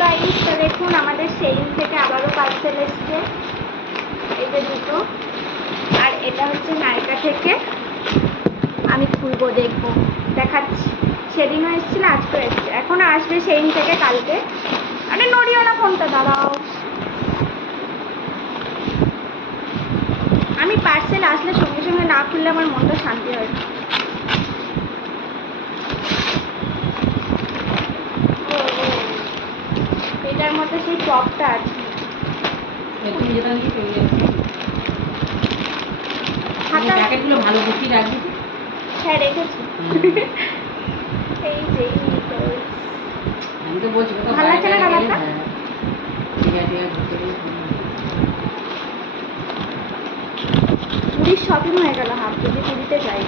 Guys, তো দেখুন আমাদের সেই থেকে আবারও পার্সেল এসছে। এই যে দুটো, আর এটা হচ্ছে নায়িকা থেকে। আমি খুলবো, দেখবো, দেখাচ্ছি। সেদিনও এসেছিল, আজকেও এসছে, এখনো আসবে সেই থেকে কালকে। আরে নড়িও না ফোনটা, দাঁড়াও। আমি পার্সেল আসলে সঙ্গে সঙ্গে না খুললে আমার মনটা শান্তি হয় না। এটার মধ্যে সেই টপটা আছে। প্যাকেটগুলো ভালো গুছিয়ে রাখবি। হ্যাঁ, রেখেছি। এই যে আমি তো বলছি ভালো লাগছে না কালারটা? পুরীর শপিং হয়ে গেল হাফ, যদি পুরীতে যাই।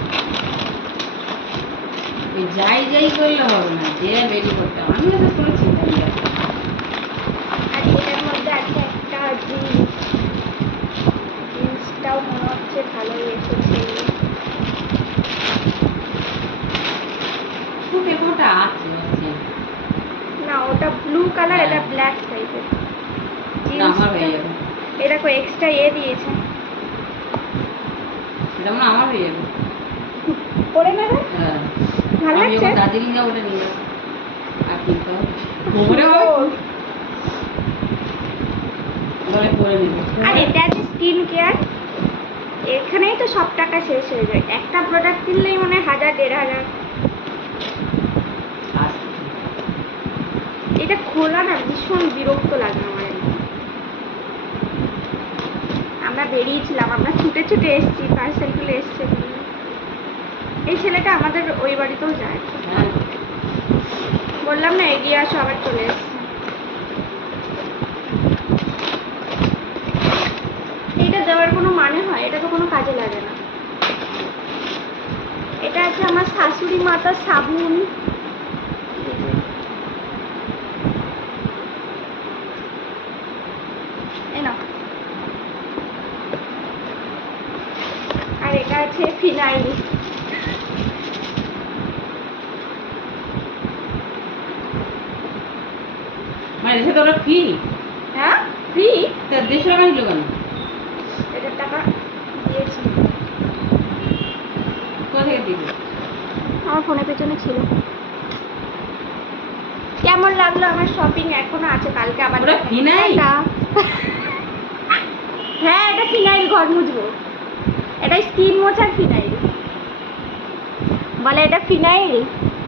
যাই যাই করলে হবে না, যে রেডি করতে হবে। আমি তো কোনো চিন্তা নেই। আর এটার মধ্যে আছে একটা জিন্সটাও মনে হচ্ছে ভালোই এসেছে। পেপারটা আছে না, ওটা ব্লু কালার, এটা ব্ল্যাক টাইপের। আমার হয়ে যাবে। এটা কো এক্সট্রা দিয়েছে। এটা মানে আমার হয়ে যাবে। পরে নেবে? হ্যাঁ, ভালো আমি লাগছে। দার্জিলিং যাবো, ওটা নিয়ে যাবো। আর কি তো বলে পরে নিবো। আর এটা আছে স্কিন কেয়ার। এখানেই তো সব টাকা শেষ হয়ে যায়। একটা প্রোডাক্ট কিনলেই মনে হয় 1000-1500। এটা খোলা না ভীষণ বিরক্ত লাগে আমার। আমরা বেরিয়েছিলাম, আমরা ছুটে ছুটে এসেছি, পার্সেলগুলো এসছে। এই ছেলেটা আমাদের ওই বাড়িতেও যায়। বললাম না এগিয়ে আসো, আবার চলে এসছে। এইটা দেওয়ার কোনো মানে হয়? এটা তো কোনো কাজে লাগে না। এটা আছে আমার শাশুড়ি মাতার সাবুন। আর এটা আছে ফিনাইল। মানে এটা তো ওরা ফ্রি। হ্যাঁ, ফ্রি। তা 150 টাকা নিল কেন? এটার টাকা দিয়েছি। কোথা থেকে দিবি? আমার ফোনের পেছনে ছিল। কেমন লাগলো আমার শপিং? এখনো আছে, কালকে আবার। ওটা ফিনাইল? হ্যাঁ, এটা ফিনাইল, ঘর মুছবো। এটা স্কিন মোছার ফিনাইল বলে, এটা ফিনাইল।